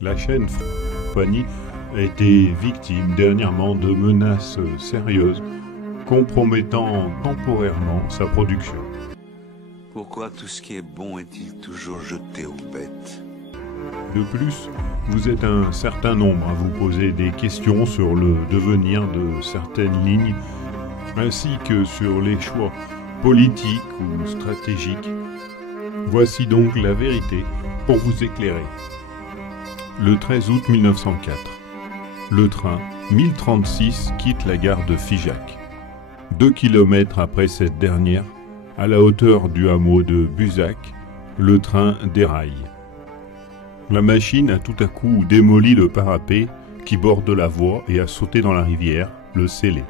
La chaîne Fanny a été victime dernièrement de menaces sérieuses compromettant temporairement sa production. Pourquoi tout ce qui est bon est-il toujours jeté aux bêtes? De plus, vous êtes un certain nombre à vous poser des questions sur le devenir de certaines lignes, ainsi que sur les choix politiques ou stratégiques. Voici donc la vérité pour vous éclairer. Le 13 août 1904, le train 1036 quitte la gare de Figeac. 2 kilomètres après cette dernière, à la hauteur du hameau de Buzac, le train déraille. La machine a tout à coup démoli le parapet qui borde la voie et a sauté dans la rivière, le Célé,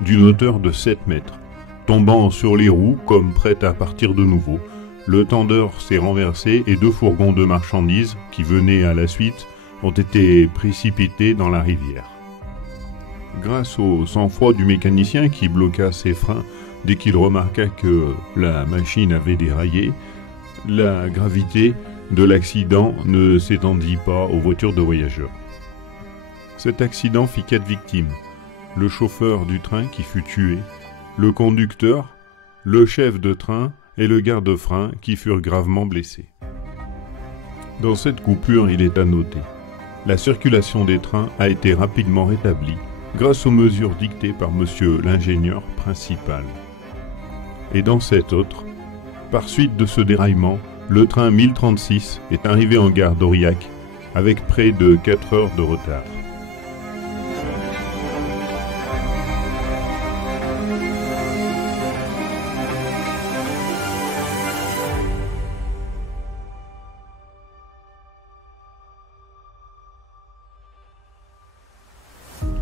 d'une hauteur de 7 mètres. Tombant sur les roues comme prête à partir de nouveau, le tendeur s'est renversé et 2 fourgons de marchandises qui venaient à la suite ont été précipités dans la rivière. Grâce au sang-froid du mécanicien qui bloqua ses freins dès qu'il remarqua que la machine avait déraillé, la gravité de l'accident ne s'étendit pas aux voitures de voyageurs. Cet accident fit 4 victimes. Le chauffeur du train qui fut tué, le conducteur, le chef de train et le garde-frein qui furent gravement blessés. Dans cette coupure, il est à noter, la circulation des trains a été rapidement rétablie grâce aux mesures dictées par monsieur l'ingénieur principal. Et dans cette autre, par suite de ce déraillement, le train 1036 est arrivé en gare d'Aurillac avec près de 4 heures de retard.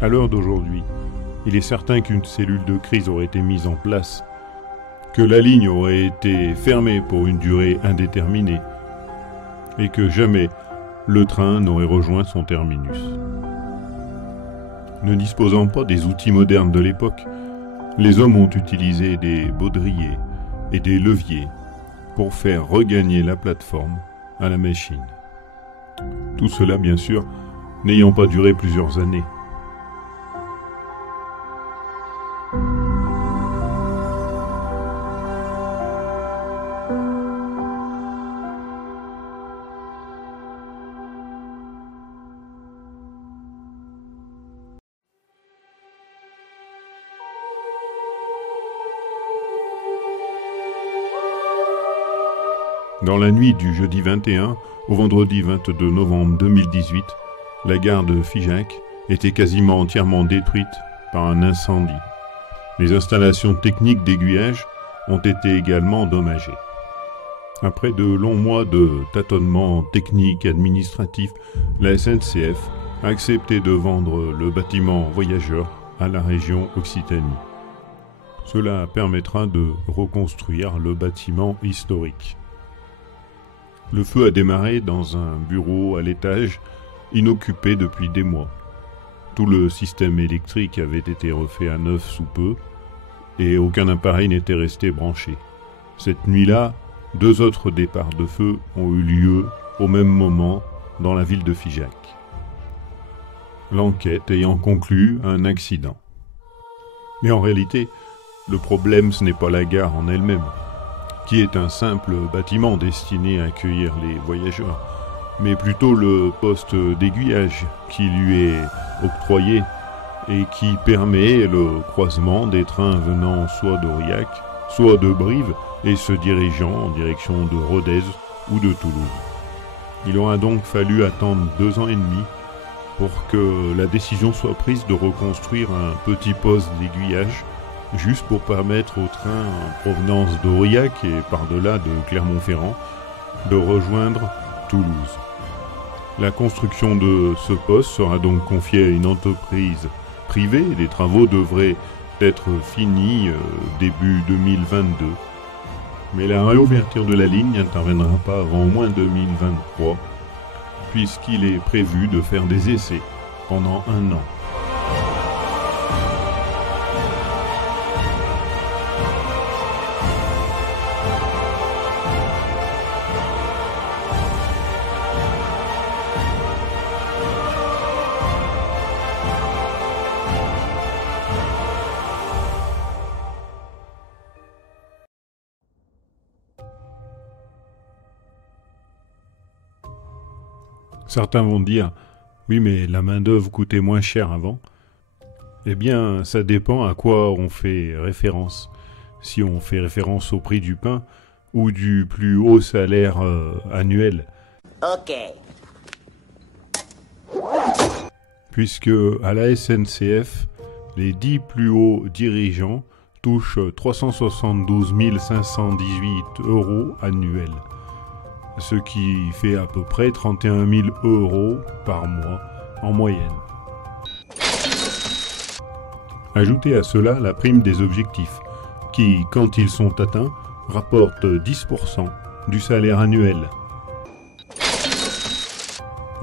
À l'heure d'aujourd'hui, il est certain qu'une cellule de crise aurait été mise en place, que la ligne aurait été fermée pour une durée indéterminée, et que jamais le train n'aurait rejoint son terminus. Ne disposant pas des outils modernes de l'époque, les hommes ont utilisé des baudriers et des leviers pour faire regagner la plateforme à la machine. Tout cela, bien sûr, n'ayant pas duré plusieurs années. Dans la nuit du jeudi 21 au vendredi 22 novembre 2018, la gare de Figeac était quasiment entièrement détruite par un incendie. Les installations techniques d'aiguillage ont été également endommagées. Après de longs mois de tâtonnements techniques et administratifs, la SNCF a accepté de vendre le bâtiment voyageur à la région Occitanie. Cela permettra de reconstruire le bâtiment historique. Le feu a démarré dans un bureau à l'étage, inoccupé depuis des mois. Tout le système électrique avait été refait à neuf sous peu, et aucun appareil n'était resté branché. Cette nuit-là, 2 autres départs de feu ont eu lieu au même moment dans la ville de Figeac. L'enquête ayant conclu un accident. Mais en réalité, le problème ce n'est pas la gare en elle-même, qui est un simple bâtiment destiné à accueillir les voyageurs, mais plutôt le poste d'aiguillage qui lui est octroyé et qui permet le croisement des trains venant soit d'Aurillac, soit de Brive et se dirigeant en direction de Rodez ou de Toulouse. Il aura donc fallu attendre 2 ans et demi pour que la décision soit prise de reconstruire un petit poste d'aiguillage juste pour permettre aux trains en provenance d'Aurillac et par-delà de Clermont-Ferrand de rejoindre Toulouse. La construction de ce poste sera donc confiée à une entreprise privée. Les travaux devraient être finis début 2022. Mais la réouverture de la ligne n'interviendra pas avant au moins 2023, puisqu'il est prévu de faire des essais pendant 1 an. Certains vont dire « Oui, mais la main-d'œuvre coûtait moins cher avant ». Eh bien, ça dépend à quoi on fait référence. Si on fait référence au prix du pain ou du plus haut salaire annuel. Ok. Puisque à la SNCF, les 10 plus hauts dirigeants touchent 372 518 € annuels, ce qui fait à peu près 31 000 € par mois en moyenne. Ajoutez à cela la prime des objectifs, qui, quand ils sont atteints, rapporte 10% du salaire annuel.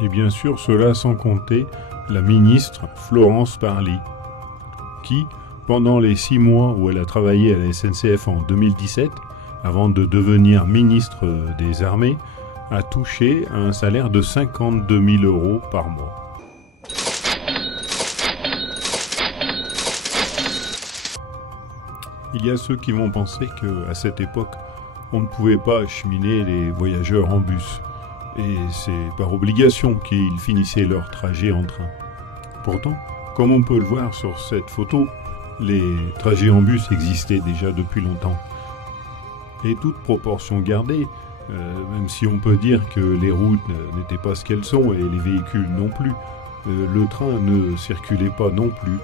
Et bien sûr, cela sans compter la ministre Florence Parly, qui, pendant les 6 mois où elle a travaillé à la SNCF en 2017, avant de devenir ministre des Armées, a touché un salaire de 52 000 € par mois. Il y a ceux qui vont penser qu'à cette époque, on ne pouvait pas acheminer les voyageurs en bus, et c'est par obligation qu'ils finissaient leur trajet en train. Pourtant, comme on peut le voir sur cette photo, les trajets en bus existaient déjà depuis longtemps. Et toute proportion gardée, même si on peut dire que les routes n'étaient pas ce qu'elles sont et les véhicules non plus, le train ne circulait pas non plus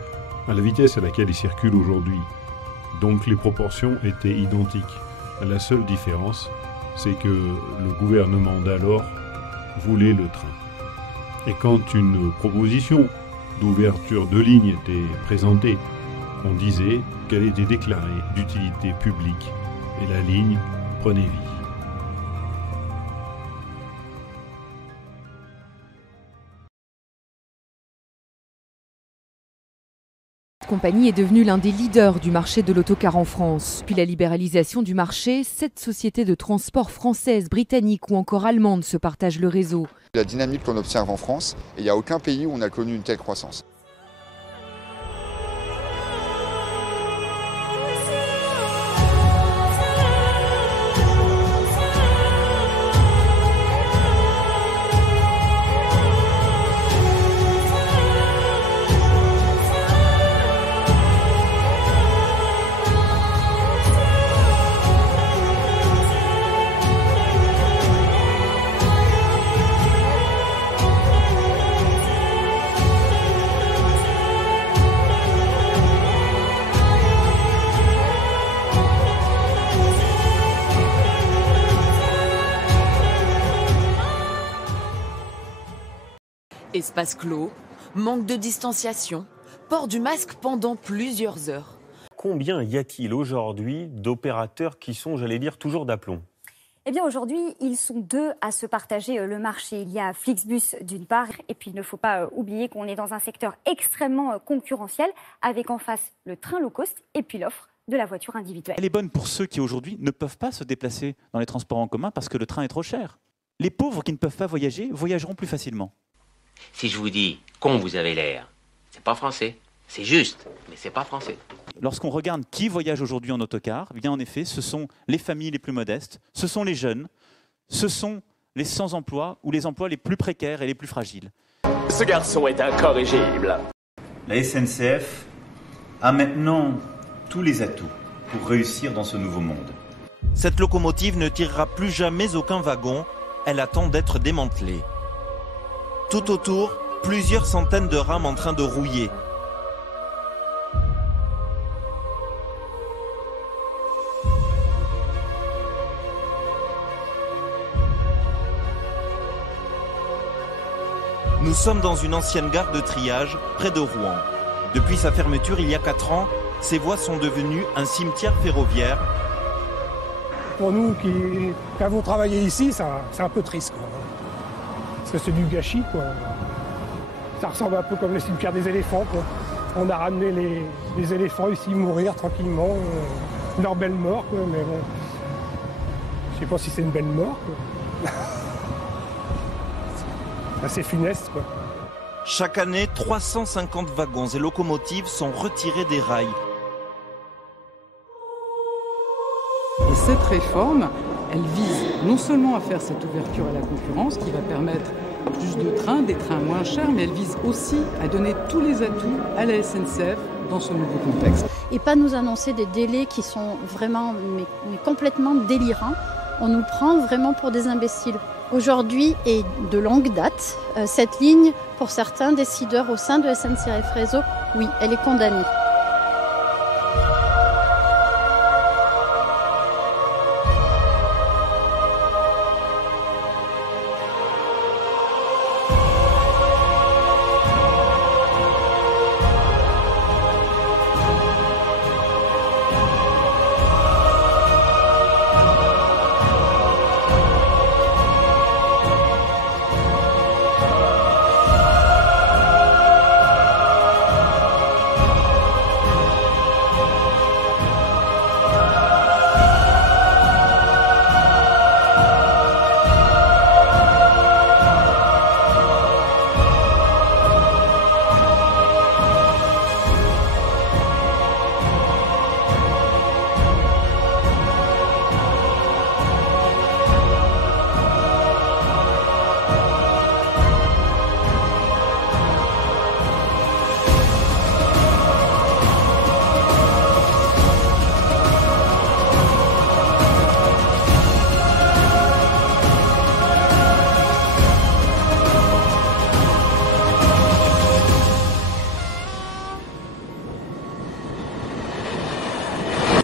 à la vitesse à laquelle il circule aujourd'hui. Donc les proportions étaient identiques. La seule différence, c'est que le gouvernement d'alors voulait le train. Et quand une proposition d'ouverture de ligne était présentée, on disait qu'elle était déclarée d'utilité publique et la ligne prenait vie. La compagnie est devenue l'un des leaders du marché de l'autocar en France. Depuis la libéralisation du marché, 7 sociétés de transport françaises, britanniques ou encore allemandes se partagent le réseau. La dynamique qu'on observe en France, et il n'y a aucun pays où on a connu une telle croissance. Espace clos, manque de distanciation, port du masque pendant plusieurs heures. Combien y a-t-il aujourd'hui d'opérateurs qui sont, j'allais dire, toujours d'aplomb ? Eh bien aujourd'hui, ils sont 2 à se partager le marché. Il y a Flixbus d'une part, et puis il ne faut pas oublier qu'on est dans un secteur extrêmement concurrentiel, avec en face le train low cost et puis l'offre de la voiture individuelle. Elle est bonne pour ceux qui aujourd'hui ne peuvent pas se déplacer dans les transports en commun parce que le train est trop cher. Les pauvres qui ne peuvent pas voyager voyageront plus facilement. Si je vous dis « con vous avez l'air », c'est pas français. C'est juste, mais c'est pas français. Lorsqu'on regarde qui voyage aujourd'hui en autocar, eh bien en effet, ce sont les familles les plus modestes, ce sont les jeunes, ce sont les sans-emploi ou les emplois les plus précaires et les plus fragiles. Ce garçon est incorrigible. La SNCF a maintenant tous les atouts pour réussir dans ce nouveau monde. Cette locomotive ne tirera plus jamais aucun wagon, elle attend d'être démantelée. Tout autour, plusieurs centaines de rames en train de rouiller. Nous sommes dans une ancienne gare de triage, près de Rouen. Depuis sa fermeture il y a 4 ans, ces voies sont devenues un cimetière ferroviaire. Pour nous qui avons travaillé ici, c'est un peu triste, quoi. Parce que c'est du gâchis, quoi. Ça ressemble un peu comme le cimetière des éléphants, quoi. On a ramené les éléphants ici mourir tranquillement, leur belle mort, quoi, mais bon, je sais pas si c'est une belle mort, quoi. Assez funeste, quoi. Chaque année, 350 wagons et locomotives sont retirés des rails. Et cette réforme, elle vise non seulement à faire cette ouverture à la concurrence qui va permettre plus de trains, des trains moins chers, mais elle vise aussi à donner tous les atouts à la SNCF dans ce nouveau contexte. Et pas nous annoncer des délais qui sont vraiment mais complètement délirants. On nous prend vraiment pour des imbéciles. Aujourd'hui et de longue date, cette ligne, pour certains décideurs au sein de SNCF Réseau, oui, elle est condamnée.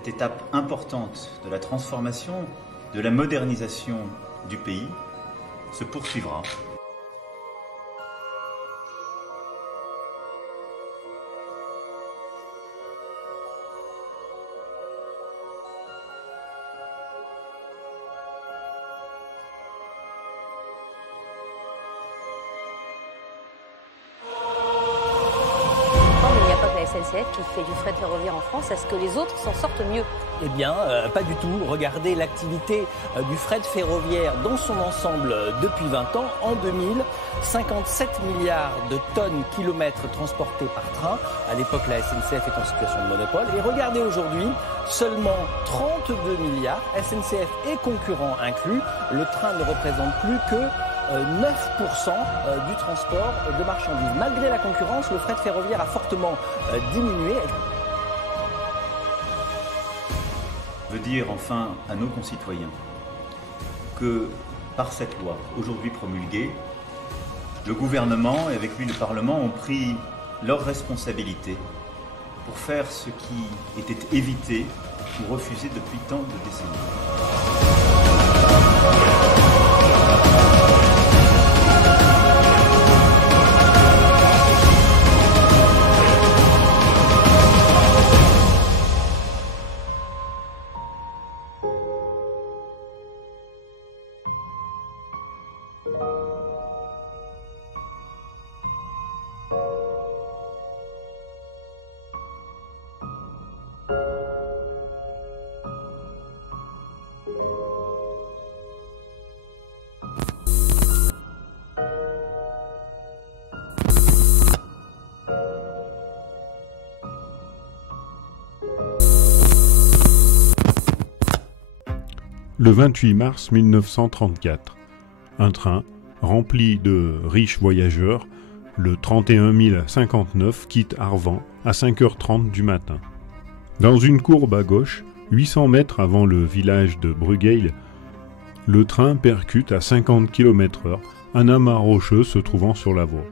Étape importante de la transformation, de la modernisation du pays se poursuivra. SNCF qui fait du fret ferroviaire en France, est-ce que les autres s'en sortent mieux? Eh bien, pas du tout. Regardez l'activité du fret ferroviaire dans son ensemble depuis 20 ans. En 2000, 57 milliards de tonnes kilomètres transportés par train. À l'époque, la SNCF est en situation de monopole. Et regardez aujourd'hui, seulement 32 milliards, SNCF et concurrents inclus. Le train ne représente plus que 9% du transport de marchandises. Malgré la concurrence, le fret ferroviaire a fortement diminué. Je veux dire enfin à nos concitoyens que par cette loi aujourd'hui promulguée, le gouvernement et avec lui le Parlement ont pris leurs responsabilités pour faire ce qui était évité ou refusé depuis tant de décennies. Le 28 mars 1934, un train rempli de riches voyageurs, le 31 059, quitte Arvan à 5h30 du matin. Dans une courbe à gauche, 800 mètres avant le village de Brugeil, le train percute à 50 km/h un amas rocheux se trouvant sur la voie.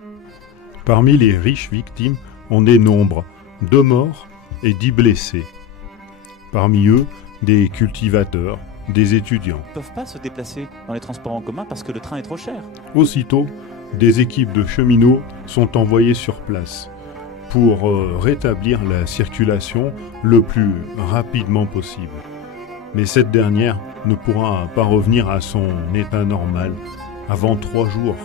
Parmi les riches victimes, on dénombre 2 morts et 10 blessés. Parmi eux, des cultivateurs, des étudiants. Ils ne peuvent pas se déplacer dans les transports en commun parce que le train est trop cher. Aussitôt, des équipes de cheminots sont envoyées sur place pour rétablir la circulation le plus rapidement possible. Mais cette dernière ne pourra pas revenir à son état normal avant 3 jours.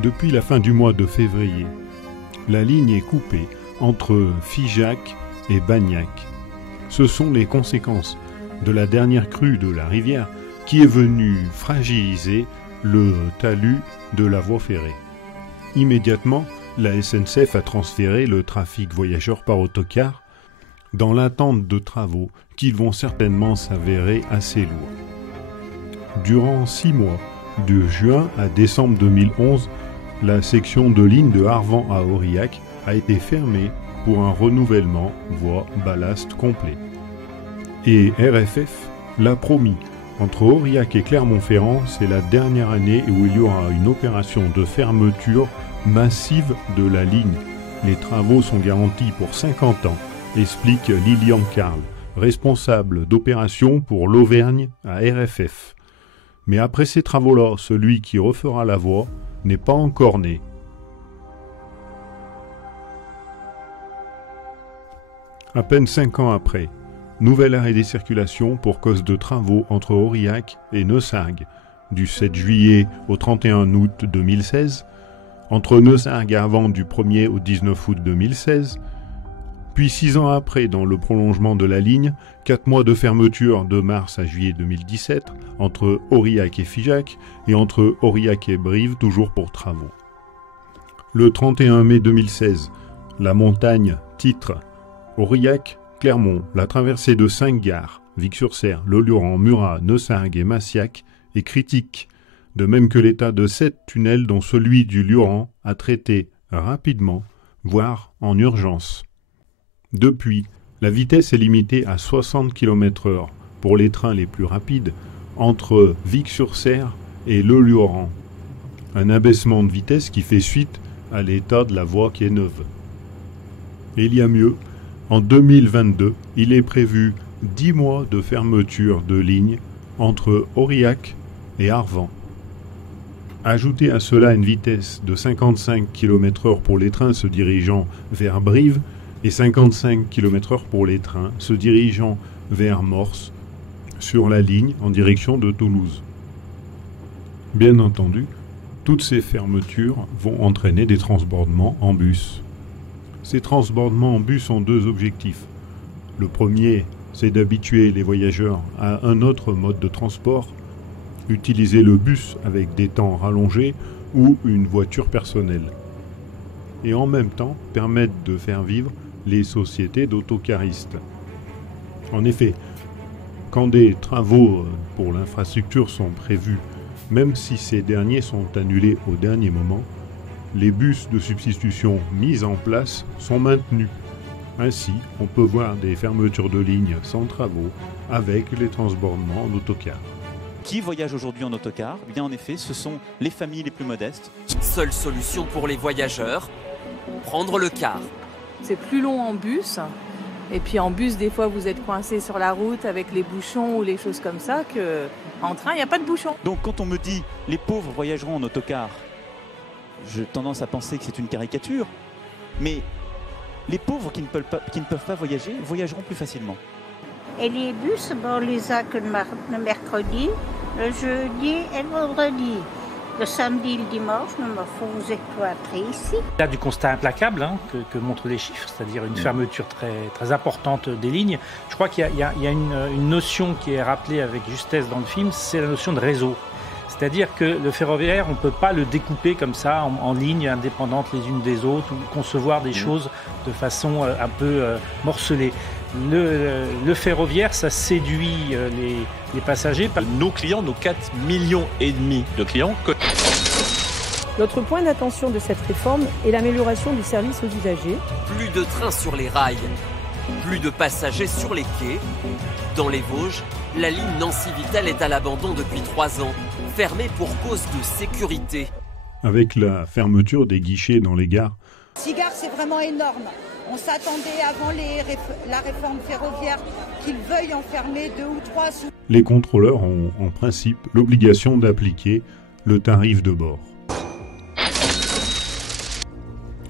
Depuis la fin du mois de février, la ligne est coupée entre Figeac et Bagnac. Ce sont les conséquences de la dernière crue de la rivière qui est venue fragiliser le talus de la voie ferrée. Immédiatement, la SNCF a transféré le trafic voyageurs par autocar dans l'attente de travaux qui vont certainement s'avérer assez lourds. Durant 6 mois, de juin à décembre 2011, la section de ligne de Arvan à Aurillac a été fermée pour un renouvellement voie-ballast complet. Et RFF l'a promis, entre Aurillac et Clermont-Ferrand, c'est la dernière année où il y aura une opération de fermeture massive de la ligne. Les travaux sont garantis pour 50 ans, explique Lilian Carl, responsable d'opération pour l'Auvergne à RFF. Mais après ces travaux-là, celui qui refera la voie n'est pas encore né. À peine 5 ans après, nouvel arrêt des circulations pour cause de travaux entre Aurillac et Neussargues, du 7 juillet au 31 août 2016, entre Neussargues et Arvan du 1er au 19 août 2016, puis 6 ans après, dans le prolongement de la ligne, 4 mois de fermeture de mars à juillet 2017, entre Aurillac et Figeac, et entre Aurillac et Brive, toujours pour travaux. Le 31 mai 2016, la montagne titre Aurillac, Clermont, la traversée de 5 gares, Vic-sur-Cère, Loluran, Murat, Neussargues et Massiac, est critique, de même que l'état de 7 tunnels dont celui du Luran a traité rapidement, voire en urgence. Depuis, la vitesse est limitée à 60 km/h pour les trains les plus rapides entre Vic-sur-Cère et Le Luran. Un abaissement de vitesse qui fait suite à l'état de la voie qui est neuve. Et il y a mieux, en 2022, il est prévu 10 mois de fermeture de ligne entre Aurillac et Arvan. Ajoutez à cela une vitesse de 55 km/h pour les trains se dirigeant vers Brive et 55 km/h pour les trains se dirigeant vers Morse sur la ligne en direction de Toulouse. Bien entendu, toutes ces fermetures vont entraîner des transbordements en bus. Ces transbordements en bus ont 2 objectifs. Le premier, c'est d'habituer les voyageurs à un autre mode de transport, utiliser le bus avec des temps rallongés ou une voiture personnelle. Et en même temps, permettre de faire vivre les sociétés d'autocaristes. En effet, quand des travaux pour l'infrastructure sont prévus, même si ces derniers sont annulés au dernier moment, les bus de substitution mis en place sont maintenus. Ainsi, on peut voir des fermetures de lignes sans travaux avec les transbordements en autocar. Qui voyage aujourd'hui en autocar? Eh bien, en effet, ce sont les familles les plus modestes. Seule solution pour les voyageurs, prendre le car. C'est plus long en bus. Et puis en bus, des fois, vous êtes coincé sur la route avec les bouchons ou les choses comme ça, qu'en train, il n'y a pas de bouchons. Donc quand on me dit « les pauvres voyageront en autocar », j'ai tendance à penser que c'est une caricature. Mais les pauvres qui ne peuvent pas voyager, voyageront plus facilement. Et les bus, on les a que le mercredi, le jeudi et le vendredi. Le samedi et le dimanche, nous me faut être cloîtrés ici. Il y a du constat implacable que montrent les chiffres, c'est-à-dire une fermeture très, très importante des lignes. Je crois qu'il y a une notion qui est rappelée avec justesse dans le film, c'est la notion de réseau. C'est-à-dire que le ferroviaire, on ne peut pas le découper comme ça en lignes indépendantes les unes des autres ou concevoir des choses de façon un peu morcelée. Le ferroviaire, ça séduit les passagers. Nos clients, nos 4,5 millions de clients. L'autre point d'attention de cette réforme est l'amélioration du service aux usagers. Plus de trains sur les rails, plus de passagers sur les quais. Dans les Vosges, la ligne Nancy-Vittel est à l'abandon depuis 3 ans, fermée pour cause de sécurité. Avec la fermeture des guichets dans les gares, 6 gares, c'est vraiment énorme. On s'attendait avant la réforme ferroviaire qu'ils veuillent en fermer 2 ou 3. Les contrôleurs ont en principe l'obligation d'appliquer le tarif de bord.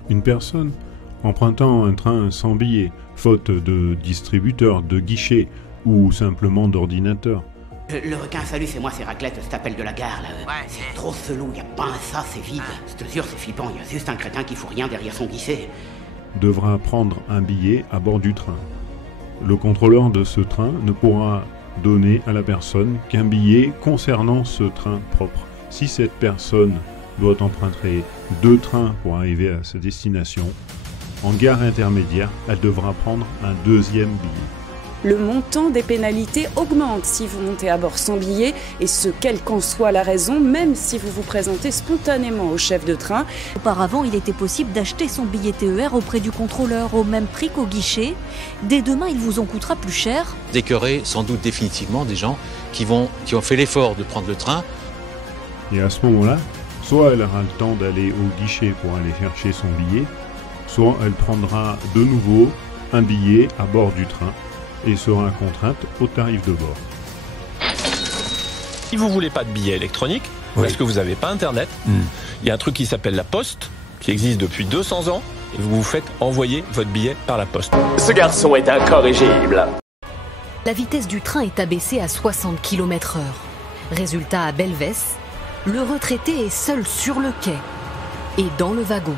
Une personne empruntant un train sans billet, faute de distributeur, de guichet ou simplement d'ordinateur. Le requin, salut, c'est moi, c'est Raclette, cet appel de la gare, là. Ouais, c'est trop selon, y a pas un ça, c'est vide. Je te jure, c'est flippant, y a juste un crétin qui fout rien derrière son guichet. Devra prendre un billet à bord du train. Le contrôleur de ce train ne pourra donner à la personne qu'un billet concernant ce train propre. Si cette personne doit emprunter 2 trains pour arriver à sa destination, En gare intermédiaire, elle devra prendre un deuxième billet. Le montant des pénalités augmente si vous montez à bord sans billet, et ce, quelle qu'en soit la raison, même si vous vous présentez spontanément au chef de train. Auparavant, il était possible d'acheter son billet TER auprès du contrôleur au même prix qu'au guichet. Dès demain, il vous en coûtera plus cher. D'écœurer sans doute définitivement des gens qui ont fait l'effort de prendre le train. Et à ce moment-là, soit elle aura le temps d'aller au guichet pour aller chercher son billet, soit elle prendra de nouveau un billet à bord du train et sera contrainte au tarif de bord. Si vous voulez pas de billet électronique, parce que vous n'avez pas Internet, il y a un truc qui s'appelle la Poste, qui existe depuis 200 ans, et vous vous faites envoyer votre billet par la Poste. Ce garçon est incorrigible. La vitesse du train est abaissée à 60 km/h. Résultat, à Belvès, le retraité est seul sur le quai et dans le wagon.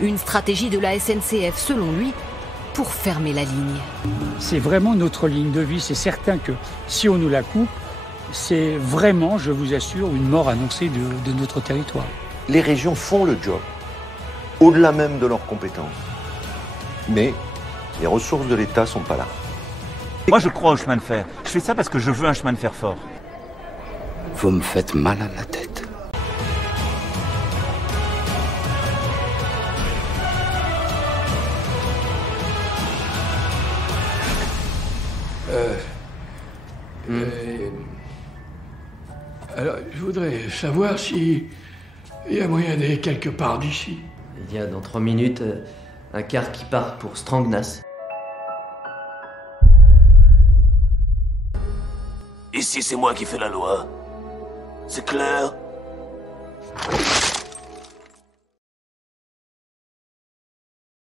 Une stratégie de la SNCF, selon lui, pour fermer la ligne. C'est vraiment notre ligne de vie. C'est certain que si on nous la coupe, c'est vraiment, je vous assure, une mort annoncée de notre territoire. Les régions font le job, au-delà même de leurs compétences. Mais les ressources de l'État ne sont pas là. Moi, je crois au chemin de fer. Je fais ça parce que je veux un chemin de fer fort. Vous me faites mal à la tête. Alors, je voudrais savoir si il y a moyen d'aller quelque part d'ici. Il y a dans 3 minutes un car qui part pour Strangnas. Ici, c'est moi qui fais la loi. C'est clair?